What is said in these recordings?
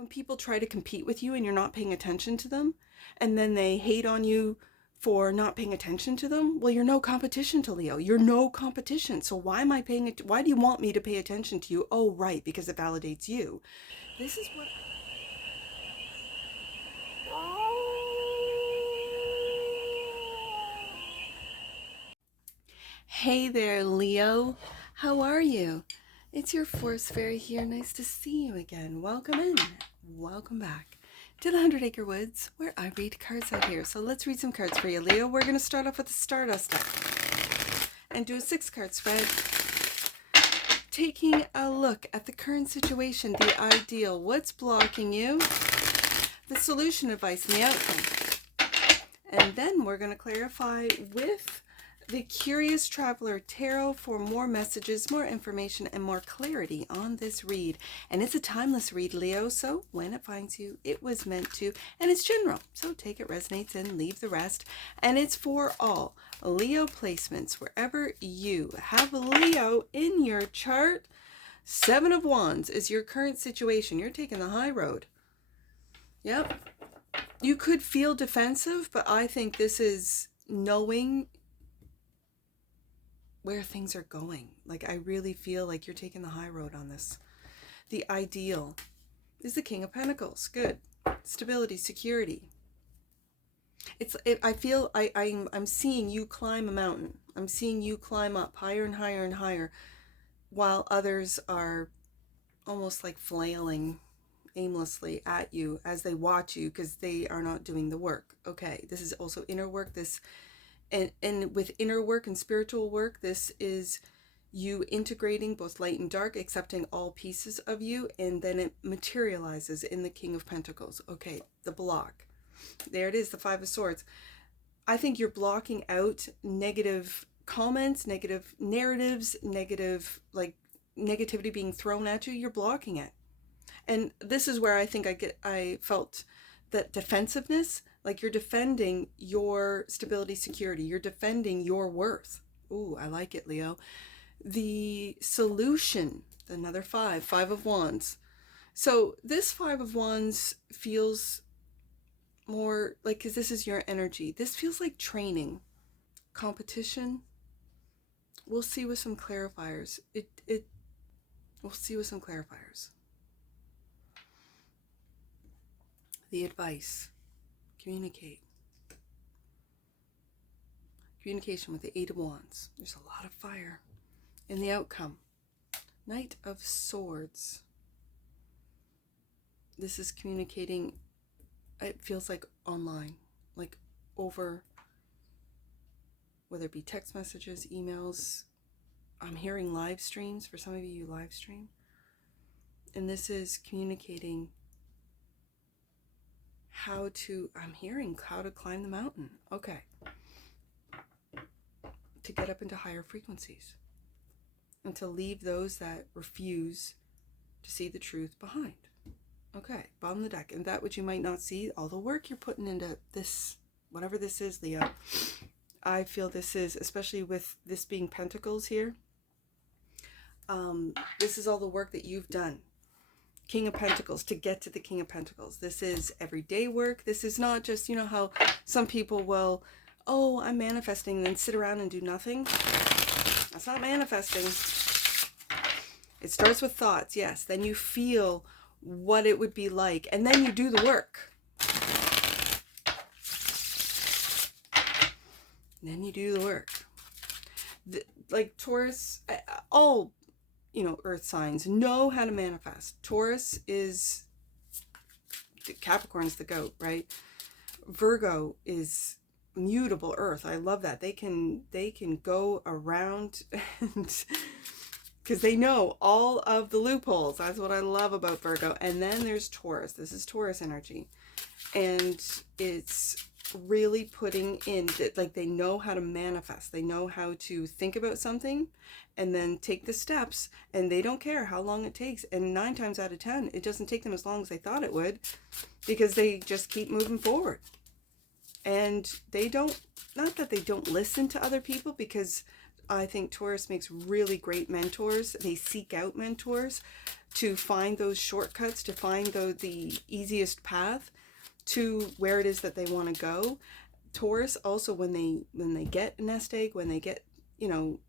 when people try to compete with you and you're not paying attention to them, and then they hate on you for not paying attention to them? Well, you're no competition to Leo. You're no competition. So why am I paying it? Why do you want me to pay attention to you? Oh, right, because it validates you. This is what. Hey there, Leo. How are you? It's your Force Fairy here. Nice to see you again. Welcome in. Welcome back to the 100-Acre Woods, where I read cards out here. So let's read some cards for you, Leo. We're going to start off with the Stardust deck and do a 6-card spread, taking a look at the current situation, the ideal, what's blocking you, the solution advice, and the outcome. And then we're going to clarify with the Curious Traveler Tarot for more messages, more information, and more clarity on this read. And it's a timeless read, Leo, so when it finds you, it was meant to, and it's general, so take it resonates and leave the rest. And it's for all Leo placements, wherever you have Leo in your chart. 7 of Wands is your current situation. You're taking the high road. Yep. You could feel defensive, but I think this is knowing where things are going. Like, I really feel like you're taking the high road on this. The ideal is the King of Pentacles. Good. Stability, security. I feel I'm seeing you climb a mountain. I'm seeing you climb up higher and higher and higher, while others are almost like flailing aimlessly at you as they watch you because they are not doing the work. Okay, this is also inner work. And with inner work and spiritual work, this is you integrating both light and dark, accepting all pieces of you, and then it materializes in the King of Pentacles. Okay, the block. There it is, the 5 of Swords. I think you're blocking out negative comments, negative narratives, negativity being thrown at you. You're blocking it. And this is where I think I felt that defensiveness. Like, you're defending your stability, security. You're defending your worth. Ooh, I like it, Leo. The solution, another 5 of Wands. So this 5 of Wands feels more like, because this is your energy, this feels like training, competition. We'll see with some clarifiers. We'll see with some clarifiers. The advice. Communicate. Communication with the 8 of Wands. There's a lot of fire. In the outcome, Knight of Swords. This is communicating, it feels like online, like over, whether it be text messages, emails. I'm hearing live streams. For some of you live stream. And this is communicating I'm hearing how to climb the mountain. Okay. To get up into higher frequencies. And to leave those that refuse to see the truth behind. Okay, bottom of the deck. And that which you might not see, all the work you're putting into this, whatever this is, Leo. I feel this is, especially with this being Pentacles here, this is all the work that you've done. King of Pentacles, to get to the King of Pentacles. This is everyday work. This is not just, you know how some people will, oh, I'm manifesting, and then sit around and do nothing. That's not manifesting. It starts with thoughts, yes. Then you feel what it would be like, and then you do the work. Then you do the work. Like Taurus, all earth signs know how to manifest. Taurus is, Capricorn is the goat, right? Virgo is mutable earth. I love that. They can go around and because they know all of the loopholes. That's what I love about Virgo. And then there's Taurus. This is Taurus energy. And it's really putting in, like, they know how to manifest. They know how to think about something and then take the steps, and they don't care how long it takes. And 9 times out of 10, it doesn't take them as long as they thought it would, because they just keep moving forward. And they don't, not that they don't listen to other people, because I think Taurus makes really great mentors. They seek out mentors to find those shortcuts, to find the easiest path to where it is that they want to go. Taurus also, when they get a nest egg, when they get, you know,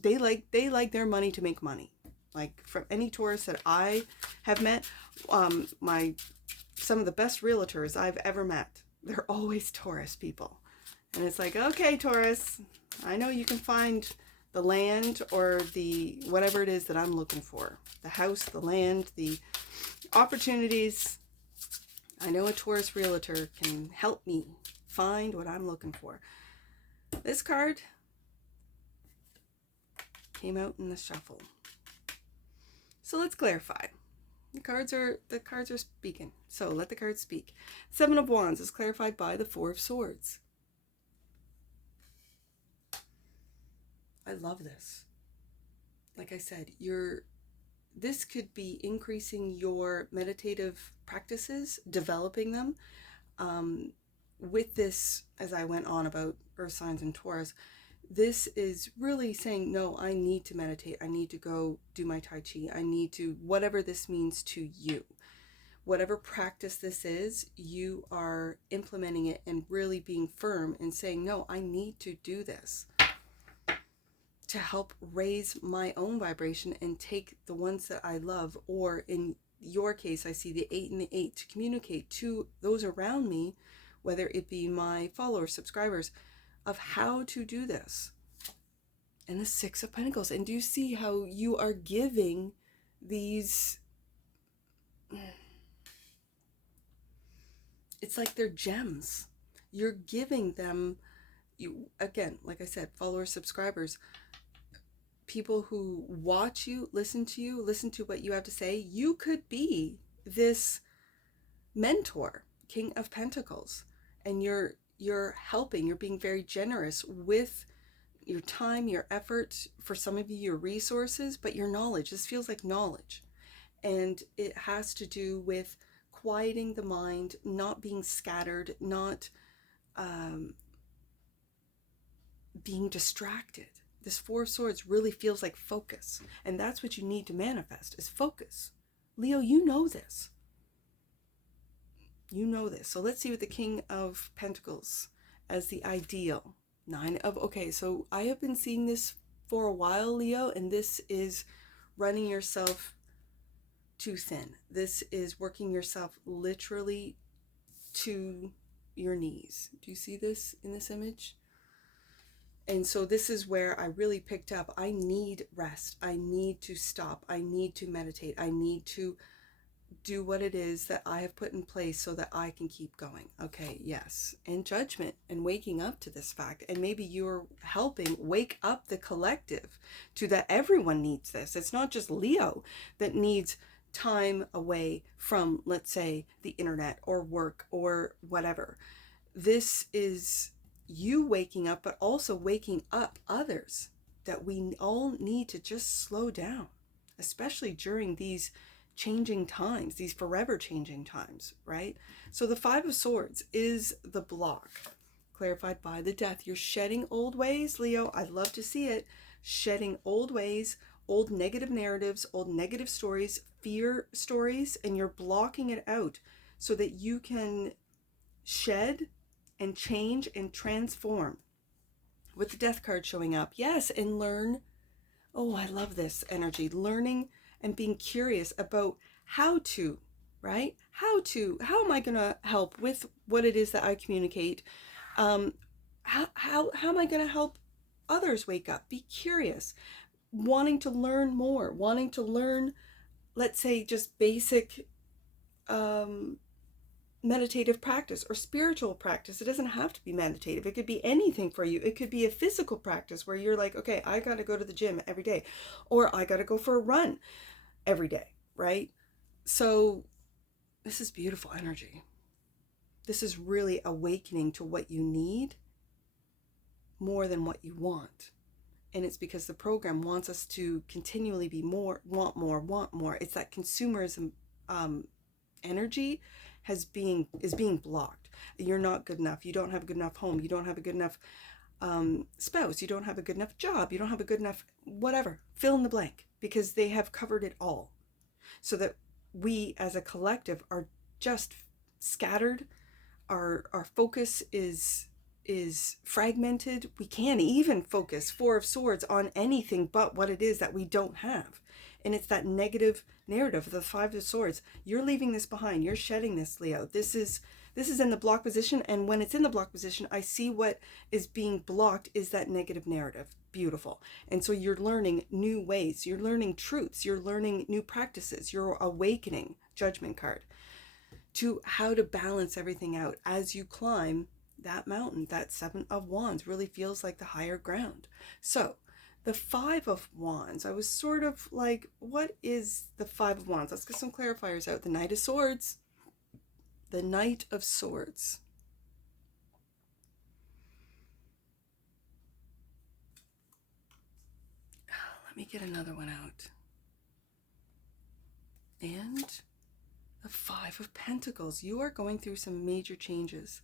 they like their money to make money. Like from any Taurus that I have met, some of the best realtors I've ever met, they're always Taurus people. And it's like, okay, Taurus, I know you can find the land or the whatever it is that I'm looking for. The house, the land, the opportunities. I know a Taurus realtor can help me find what I'm looking for. This card came out in the shuffle. So let's clarify. The cards are speaking. So let the cards speak. Seven of Wands is clarified by the Four of Swords. I love this. Like I said, this could be increasing your meditative practices, developing them. With this, as I went on about earth signs and Taurus, this is really saying, no, I need to meditate. I need to go do my Tai Chi. I need to, whatever this means to you. Whatever practice this is, you are implementing it and really being firm and saying, no, I need to do this to help raise my own vibration and take the ones that I love, or in your case, I see the 8 and the 8, to communicate to those around me, whether it be my followers, subscribers, of how to do this. And the Six of Pentacles. And do you see how you are giving these, it's like they're gems. You're giving them, you again, like I said, followers, subscribers, people who watch you, listen to what you have to say. You could be this mentor, King of Pentacles, and you're helping, you're being very generous with your time, your effort, for some of you, your resources, but your knowledge. This feels like knowledge. And it has to do with quieting the mind, not being scattered, not being distracted. This Four of Swords really feels like focus. And that's what you need to manifest, is focus. Leo, you know this. You know this. So let's see what the King of Pentacles as the ideal. Okay, so I have been seeing this for a while, Leo, and this is running yourself too thin. This is working yourself literally to your knees. Do you see this in this image? And so this is where I really picked up, I need rest. I need to stop. I need to meditate. I need to do what it is that I have put in place so that I can keep going. Okay, yes. And judgment, and waking up to this fact. And maybe you're helping wake up the collective to that everyone needs this. It's not just Leo that needs time away from, let's say, the internet or work or whatever. This is you waking up, but also waking up others, that we all need to just slow down, especially during these changing times, these forever changing times, right? So the Five of Swords is the block, clarified by the Death. You're shedding old ways, Leo. I'd love to see it. Shedding old ways, old negative narratives, old negative stories, fear stories, and you're blocking it out so that you can shed and change and transform. With the Death card showing up, yes, and learn. Oh, I love this energy. Learning and being curious about how to, right? How am I going to help with what it is that I communicate? How am I going to help others wake up? Be curious, wanting to learn more, wanting to learn, let's say, just basic meditative practice or spiritual practice. It doesn't have to be meditative. It could be anything for you. It could be a physical practice where you're like, okay, I got to go to the gym every day, or I got to go for a run every day, right? So this is beautiful energy. This is really awakening to what you need more than what you want. And it's because the program wants us to continually be more, want more, want more. It's that consumerism energy is being blocked. You're not good enough. You don't have a good enough home. You don't have a good enough spouse, you don't have a good enough job, you don't have a good enough whatever, fill in the blank, because they have covered it all. So that we as a collective are just scattered. Our focus is fragmented. We can't even focus, Four of Swords, on anything but what it is that we don't have. And it's that negative narrative of the Five of Swords. You're leaving this behind. You're shedding this, Leo. This is in the block position. And when it's in the block position, I see what is being blocked is that negative narrative. Beautiful. And so you're learning new ways. You're learning truths. You're learning new practices. You're awakening, Judgment card, to how to balance everything out as you climb that mountain. That Seven of Wands really feels like the higher ground. So the Five of Wands, I was sort of like, what is the Five of Wands? Let's get some clarifiers out. The Knight of Swords. The Knight of Swords. Let me get another one out. And the Five of Pentacles. You are going through some major changes.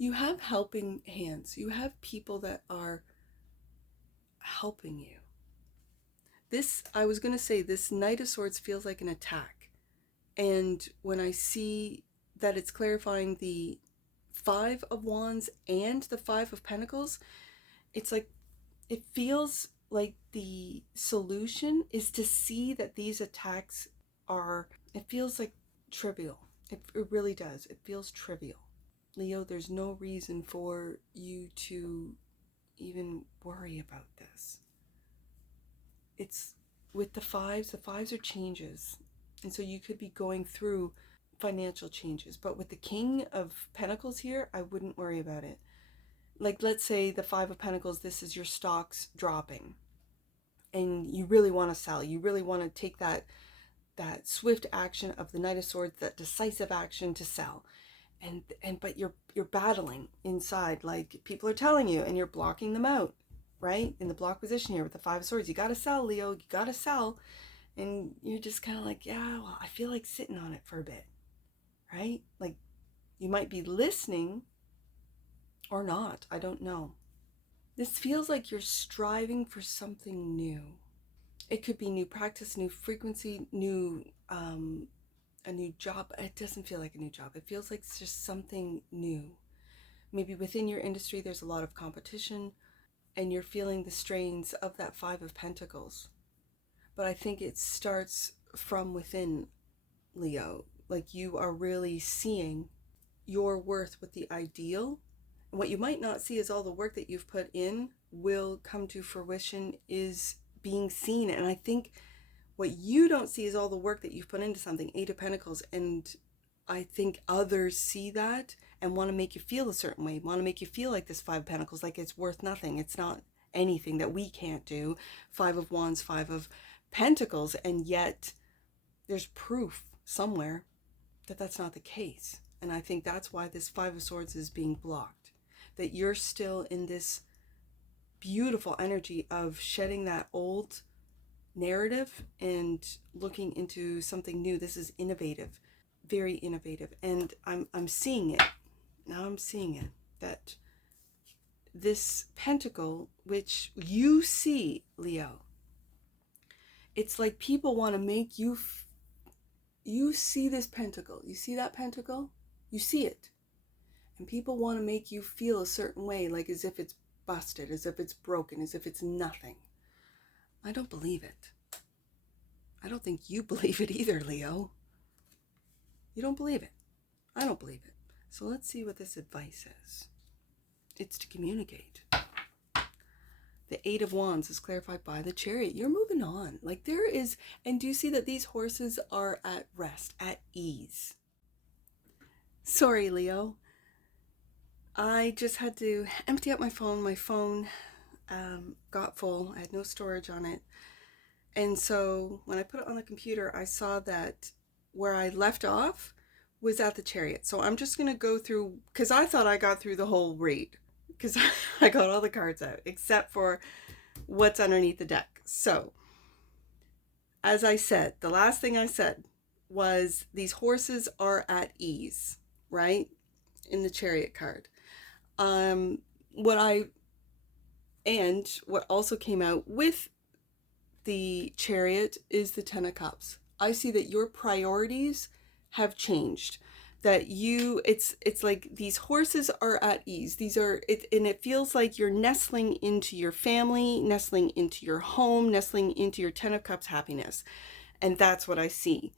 You have helping hands. You have people that are helping you. This, I was going to say, this Knight of Swords feels like an attack. And when I see that it's clarifying the Five of Wands and the Five of Pentacles, it's like, it feels like the solution is to see that these attacks are, it feels like trivial. It really does. It feels trivial. Leo, there's no reason for you to even worry about this. It's with the fives are changes. And so you could be going through financial changes. But with the King of Pentacles here, I wouldn't worry about it. Like, let's say the Five of Pentacles, this is your stocks dropping. And you really want to sell. You really want to take that swift action of the Knight of Swords, that decisive action to sell. But you're battling inside, like people are telling you, and you're blocking them out, right? In the block position here with the Five of Swords, you got to sell, Leo, you got to sell. And you're just kind of like, yeah, well, I feel like sitting on it for a bit, right? Like, you might be listening or not, I don't know. This feels like you're striving for something new. It could be new practice, new frequency, a new job. It doesn't feel like a new job. It feels like it's just something new. Maybe within your industry, there's a lot of competition and you're feeling the strains of that Five of Pentacles. But I think it starts from within, Leo. Like, you are really seeing your worth with the ideal. And what you might not see is all the work that you've put in will come to fruition is being seen. And I think what you don't see is all the work that you've put into something, Eight of Pentacles. And I think others see that and want to make you feel a certain way, want to make you feel like this Five of Pentacles, like it's worth nothing. It's not anything that we can't do. Five of Wands, Five of Pentacles. And yet there's proof somewhere that that's not the case. And I think that's why this Five of Swords is being blocked. That you're still in this beautiful energy of shedding that old narrative and looking into something new. This is innovative, very innovative. And I'm seeing it. Now I'm seeing it. That this pentacle, which you see, Leo, it's like people want to make you, you see this pentacle. You see that pentacle? You see it. And people want to make you feel a certain way, like as if it's busted, as if it's broken, as if it's nothing. I don't believe it. I don't think you believe it either, Leo. You don't believe it. I don't believe it. So let's see what this advice is. It's to communicate. The Eight of Wands is clarified by the Chariot. You're moving on. Like, there is, and do you see that these horses are at rest, at ease? Sorry, Leo. I just had to empty out my phone. My phone got full. I had no storage on it. And so when I put it on the computer, I saw that where I left off was at the Chariot. So I'm just going to go through, because I thought I got through the whole read, because I got all the cards out, except for what's underneath the deck. So, as I said, the last thing I said was these horses are at ease, right? in the Chariot card. Um, what I, and what also came out with the Chariot is the Ten of Cups. I see that your priorities have changed. That it's like these horses are at ease. These are it, and it feels like you're nestling into your family, nestling into your home, nestling into your Ten of Cups happiness, and that's what I see.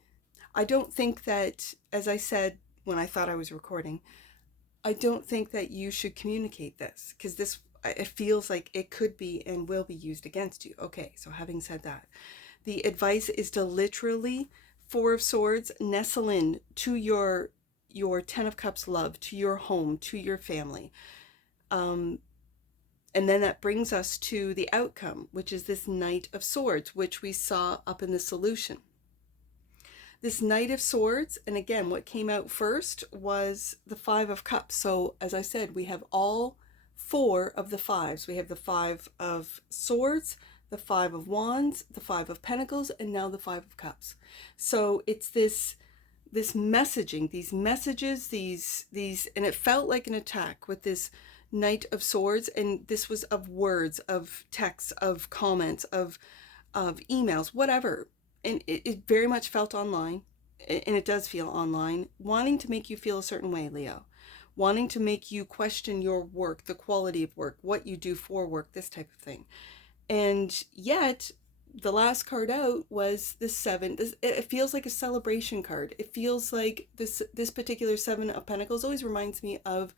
I don't think that, as I said when I thought I was recording, I don't think that you should communicate this, because this, it feels like it could be and will be used against you. Okay, so having said that, the advice is to literally, Four of Swords, nestle in to your Ten of Cups love, to your home, to your family. And then that brings us to the outcome, which is this Knight of Swords, which we saw up in the solution. This Knight of Swords, and again, what came out first was the Five of Cups. So as I said, we have all four of the fives. We have the Five of Swords, the Five of Wands, the Five of Pentacles, and now the Five of Cups. So it's this messaging, these messages, these, and it felt like an attack with this Knight of Swords, and this was of words, of texts, of comments, of emails, whatever. And it very much felt online, and it does feel online, wanting to make you feel a certain way, Leo, wanting to make you question your work, the quality of work, what you do for work, this type of thing. And yet the last card out was the Seven. It feels like a celebration card. It feels like this particular Seven of Pentacles always reminds me of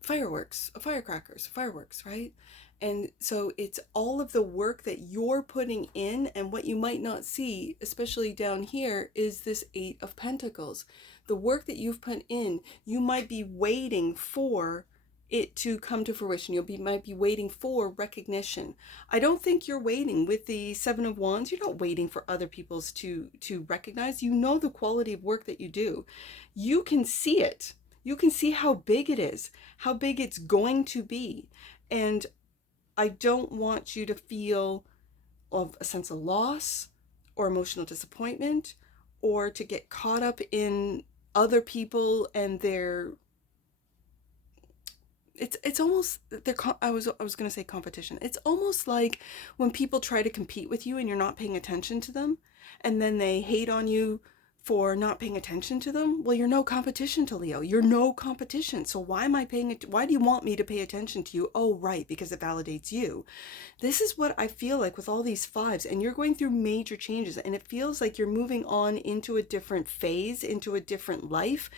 fireworks, of fireworks, right? And so it's all of the work that you're putting in, and what you might not see, especially down here, is this Eight of Pentacles. The work that you've put in, you might be waiting for it to come to fruition. Might be waiting for recognition. I don't think you're waiting with the Seven of Wands. You're not waiting for other people's to recognize. You know the quality of work that you do. You can see it. You can see how big it is, how big it's going to be. And I don't want you to feel of a sense of loss or emotional disappointment, or to get caught up in other people and their, it's almost, I was going to say competition. It's almost like when people try to compete with you and you're not paying attention to them, and then they hate on you for not paying attention to them. Well, you're no competition to Leo. You're no competition. So why am I paying it? Why do you want me to pay attention to you? Oh, right, because it validates you. This is what I feel like with all these fives, and you're going through major changes, and it feels like you're moving on into a different phase, into a different life.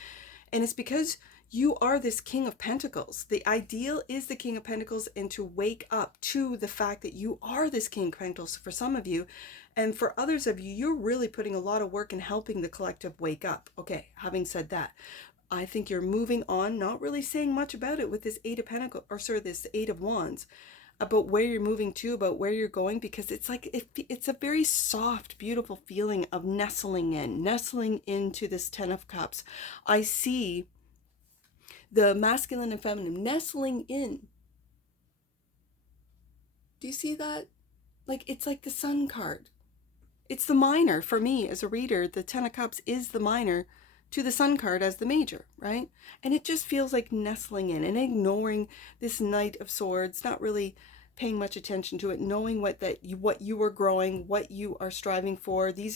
And it's because you are this King of Pentacles. The ideal is the King of Pentacles, and to wake up to the fact that you are this King of Pentacles for some of you. And for others of you, you're really putting a lot of work in helping the collective wake up. Okay, having said that, I think you're moving on, not really saying much about it with this Eight of Pentacles, or sorry, this Eight of Wands, about where you're moving to, about where you're going, because it's like, it's a very soft, beautiful feeling of nestling into this Ten of Cups. I see the masculine and feminine nestling in. Do you see that? Like, it's like the Sun card. It's the minor for me as a reader. The Ten of Cups is the minor to the Sun card as the major, right? And it just feels like nestling in and ignoring this Knight of Swords, not really paying much attention to it, knowing what you are growing, what you are striving for. The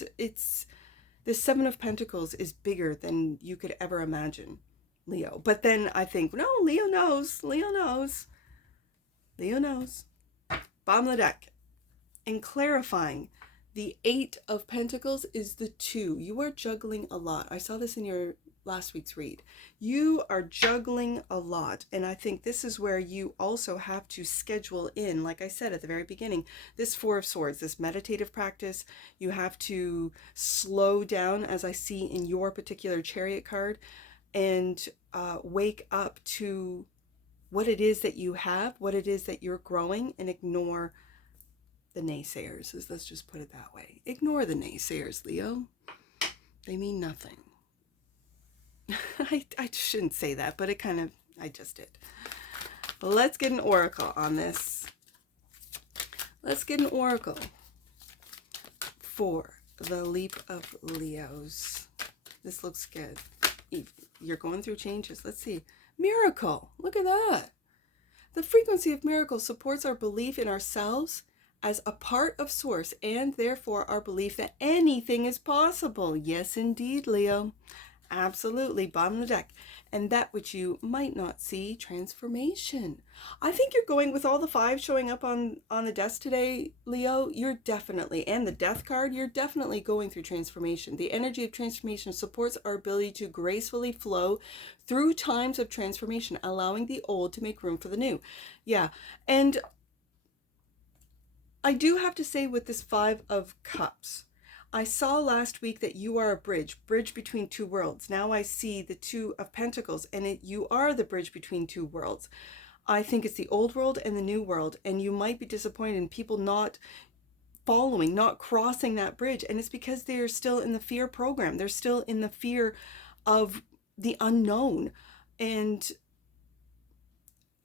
Seven of Pentacles is bigger than you could ever imagine, Leo. But then I think, no, Leo knows. Bottom of the deck. And clarifying, the Eight of Pentacles is the two. You are juggling a lot. I saw this in your last week's read. You are juggling a lot. And I think this is where you also have to schedule in, like I said at the very beginning, this Four of Swords, this meditative practice. You have to slow down, as I see in your particular Chariot card, and wake up to what it is that you have, what it is that you're growing, and ignore the naysayers. Let's just put it that way. Ignore the naysayers, Leo. They mean nothing. I shouldn't say that, but I just did. Let's get an oracle on this. Let's get an oracle for the leap of Leos. This looks good. You're going through changes. Let's see. Miracle. Look at that. The frequency of miracles supports our belief in ourselves as a part of Source, and therefore our belief that anything is possible. Yes, indeed, Leo. Absolutely, bottom of the deck. And that which you might not see, transformation. I think you're going with all the five showing up on the desk today, Leo. You're definitely, and the death card, you're definitely going through transformation. The energy of transformation supports our ability to gracefully flow through times of transformation, allowing the old to make room for the new. Yeah, and I do have to say with this Five of Cups, I saw last week that you are a bridge between two worlds. Now I see the Two of Pentacles, and you are the bridge between two worlds. I think it's the old world and the new world, and you might be disappointed in people not following, not crossing that bridge, and it's because they're still in the fear program. They're still in the fear of the unknown, and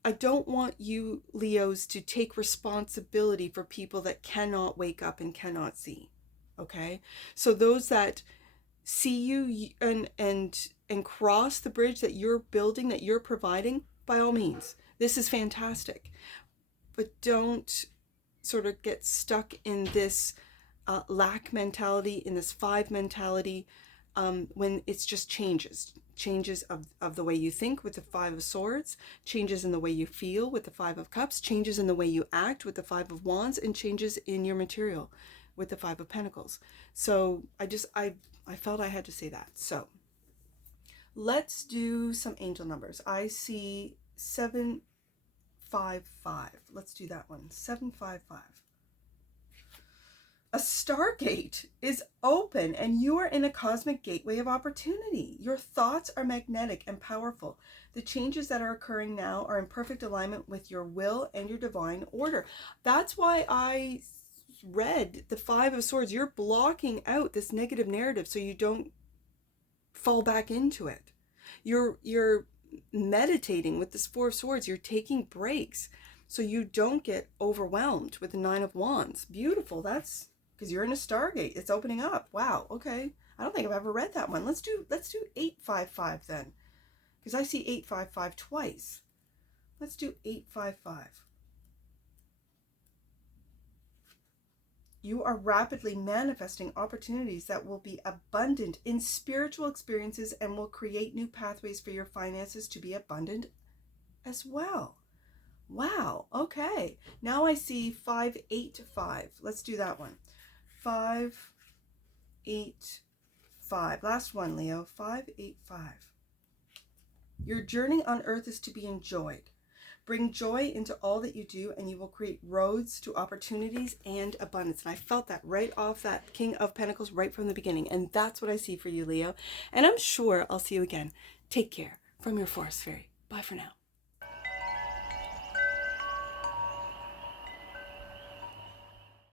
I don't want you, Leos, to take responsibility for people that cannot wake up and cannot see. Okay? So those that see you and cross the bridge that you're building, that you're providing, by all means, this is fantastic. But don't sort of get stuck in this lack mentality, in this five mentality, when it's just changes of the way you think with the Five of Swords, changes in the way you feel with the Five of Cups, changes in the way you act with the Five of Wands, and changes in your material with the Five of Pentacles. So I felt I had to say that. So let's do some angel numbers. I see 755. Let's do that one. 755. A stargate is open and you are in a cosmic gateway of opportunity. Your thoughts are magnetic and powerful. The changes that are occurring now are in perfect alignment with your will and your divine order. That's why I read the Five of Swords. You're blocking out this negative narrative so you don't fall back into it. You're meditating with this Four of Swords. You're taking breaks so you don't get overwhelmed with the Nine of Wands. Beautiful. That's because you're in a stargate. It's opening up. Wow. Okay. I don't think I've ever read that one. Let's do 855 then, because I see 855 twice. Let's do 855. You are rapidly manifesting opportunities that will be abundant in spiritual experiences and will create new pathways for your finances to be abundant as well. Wow. Okay. Now I see 585. Let's do that one. 585. Last one, Leo. 585. Your journey on earth is to be enjoyed. Bring joy into all that you do, and you will create roads to opportunities and abundance. And I felt that right off that King of Pentacles right from the beginning. And that's what I see for you, Leo. And I'm sure I'll see you again. Take care from your Forest Fairy. Bye for now.